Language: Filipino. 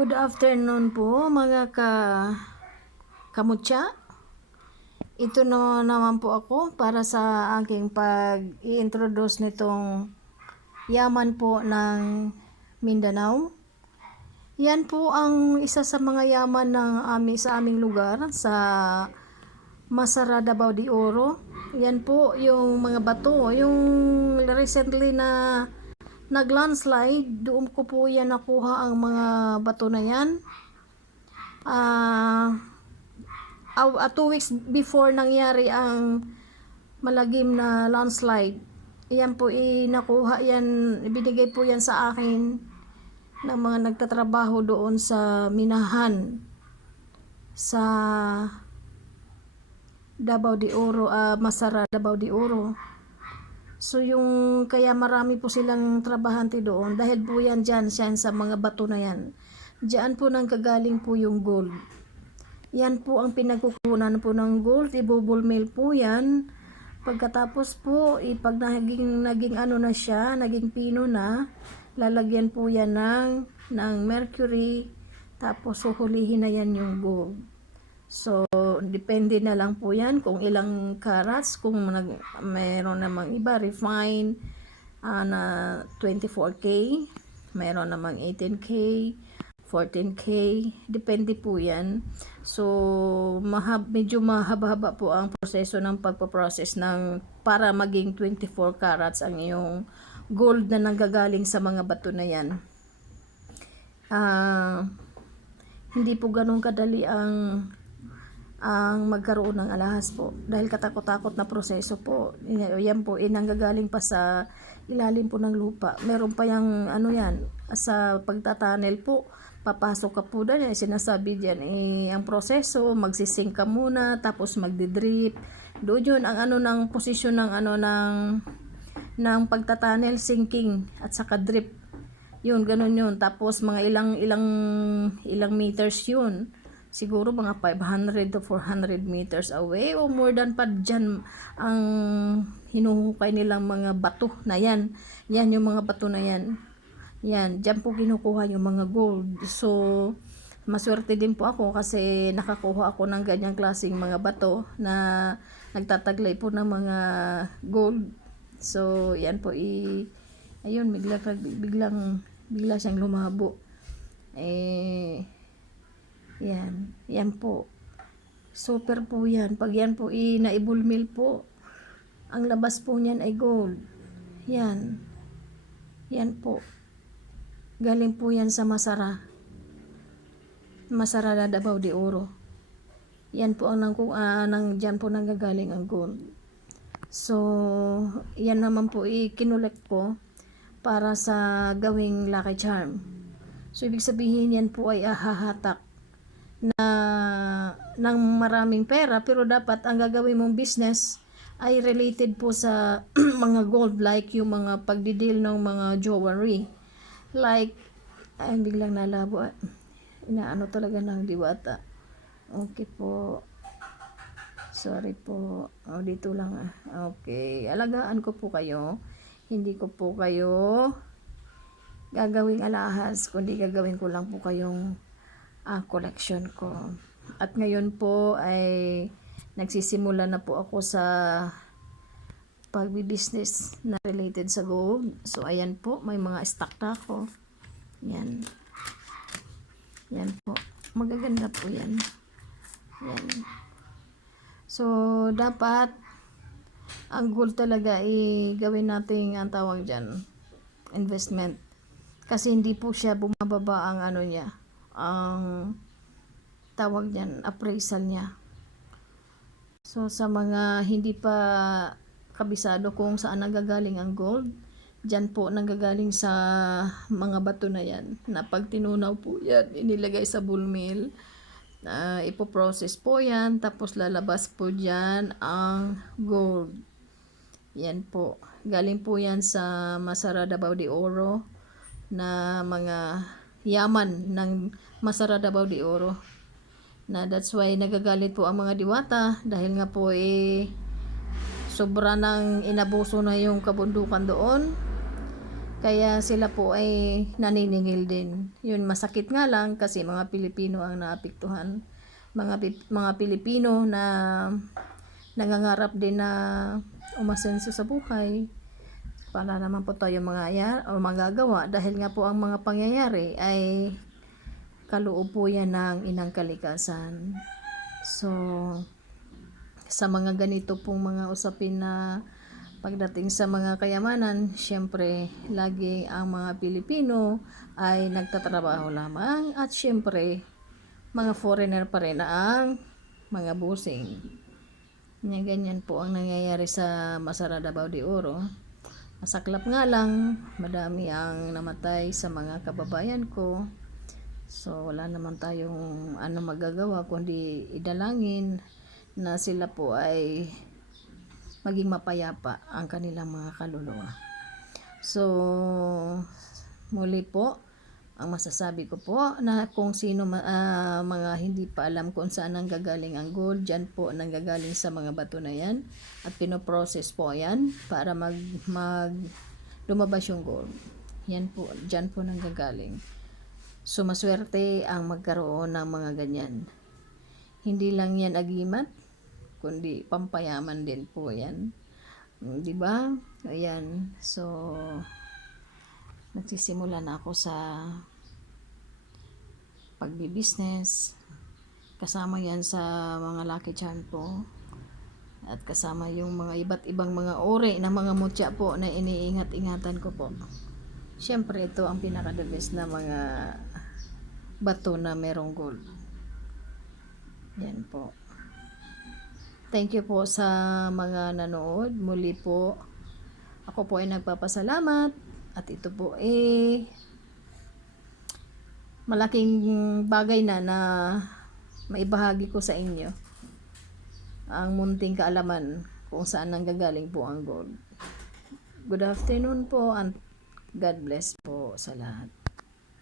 Good afternoon po mga kamutya. Ito na naman po ako para sa aking pag-i-introduce nitong yaman po ng Mindanao. Yan po ang isa sa mga yaman ng sa aming lugar sa Masara, Davao de Oro. Yan po yung mga bato, yung recently na nag-landslide, doon ko po yan nakuha ang mga bato na yan. 2 weeks before nangyari ang malagim na landslide, yan po nakuha yan, ibinigay po yan sa akin ng mga nagtatrabaho doon sa minahan sa Davao de Oro, Masara, Davao de Oro. So yung kaya marami po silang trabahante doon dahil po yan dyan sa mga bato na yan. Diyan po nang kagaling po yung gold. Yan po ang pinagkukunan po ng gold, ibubble mill po yan. Pagkatapos po, pag naging ano na siya, naging pino na, lalagyan po yan ng mercury, tapos huhulihin na yan yung gold. So, depende na lang po yan kung ilang carats, kung mayroon namang iba, refine na 24K, mayroon namang 18K, 14K, depende po yan. So, medyo mahaba-haba po ang proseso ng pagpaprocess para maging 24 carats ang iyong gold na nanggagaling sa mga bato na yan. Hindi po ganun kadali ang magkaroon ng alahas po dahil katakot-takot na proseso po. Yan po nanggagaling pa sa ilalim po ng lupa. Meron pa yung ano yan sa pagtatunnel po, papasok ka po dyan, sinasabi dyan ang proseso, magsisink ka muna tapos magdidrip doon. Yun ang ano ng posisyon ng ano ng pagtatunnel, sinking at saka drip. Yun, ganun yun. Tapos mga ilang meters yun, siguro mga 500 to 400 meters away o more than pa dyan ang hinuhukay nilang mga bato na yan. Yan yung mga bato na yan. Yan, dyan po kinukuha yung mga gold. So, maswerte din po ako kasi nakakuha ako ng ganyang klaseng mga bato na nagtataglay po ng mga gold. So, yan po ayun, bigla siyang lumabo. Yan po. Super po yan. Pag yan po naibulmil po, ang labas po niyan ay gold. Yan. Yan po. Galing po yan sa Masara. Masara na Davao de Oro. Yan po ang dyan po nanggagaling ang gold. So, yan naman po kinulek ko para sa gawing lucky charm. So, ibig sabihin yan po ay hahatak ng maraming pera, pero dapat ang gagawin mong business ay related po sa mga gold, like yung mga pagdidil ng mga jewelry, like biglang nalabo, inaano talaga ng diwata. Okay po, sorry po, dito lang okay, alagaan ko po kayo, hindi ko po kayo gagawing alahas, kundi gagawin ko lang po kayong collection ko. At ngayon po ay nagsisimula na po ako sa pagbi-business na related sa gold. So ayan po, may mga stock na ako. Yan. Yan po. Magaganda po yan. Yan. So dapat ang gold talaga gawin natin ang tawag dyan, investment. Kasi hindi po siya bumababa ang ano niya, ang tawag niyan, appraisal niya. So sa mga hindi pa kabisado kung saan nanggagaling ang gold, dyan po nanggagaling sa mga bato na yan, na pag tinunaw po yan, inilagay sa bull mill, ipoprocess po yan, tapos lalabas po dyan ang gold. Yan po, galing po yan sa Masara, Davao de Oro, na mga yaman ng Masara, Davao de Oro, na that's why nagagalit po ang mga diwata dahil nga po sobra nang inabuso na yung kabundukan doon. Kaya sila po ay naniningil din. Yun, masakit nga lang kasi mga Pilipino ang naapektuhan. Mga Pilipino na nangangarap din na umasenso sa buhay. Para naman po tayo magagawa dahil nga po ang mga pangyayari ay kaloob po yan ng inang kalikasan. So, sa mga ganito pong mga usapin na pagdating sa mga kayamanan, syempre, lagi ang mga Pilipino ay nagtatrabaho lamang at syempre, mga foreigner pa rin ang mga busing. Ganyan po ang nangyayari sa Masara Davao de Oro. Masaklap nga lang, madami ang namatay sa mga kababayan ko. So, wala naman tayong magagawa kundi idalangin na sila po ay maging mapayapa ang kanilang mga kaluluwa. So, muli po, ang masasabi ko po na kung sino mga hindi pa alam kung saan nanggagaling ang gold, dyan po nanggagaling sa mga bato na yan at pinoprocess po yan para lumabas yung gold. Yan po, dyan po nanggagaling. So, maswerte ang magkaroon ng mga ganyan. Hindi lang yan agimat, kundi pampayaman din po yan. Di ba? Ayan. So, nagsisimula na ako sa pagbi-business. Kasama yan sa mga lucky charm po. At kasama yung mga iba't ibang mga uri na mga mutya po na iniingat-ingatan ko po. Siyempre, ito ang pinaka-the best na mga bato na merong gold. Yan po. Thank you po sa mga nanood. Muli po, ako po ay nagpapasalamat. At ito po malaking bagay na maibahagi ko sa inyo. Ang munting kaalaman kung saan nanggagaling po ang gold. Good afternoon po and God bless po sa lahat.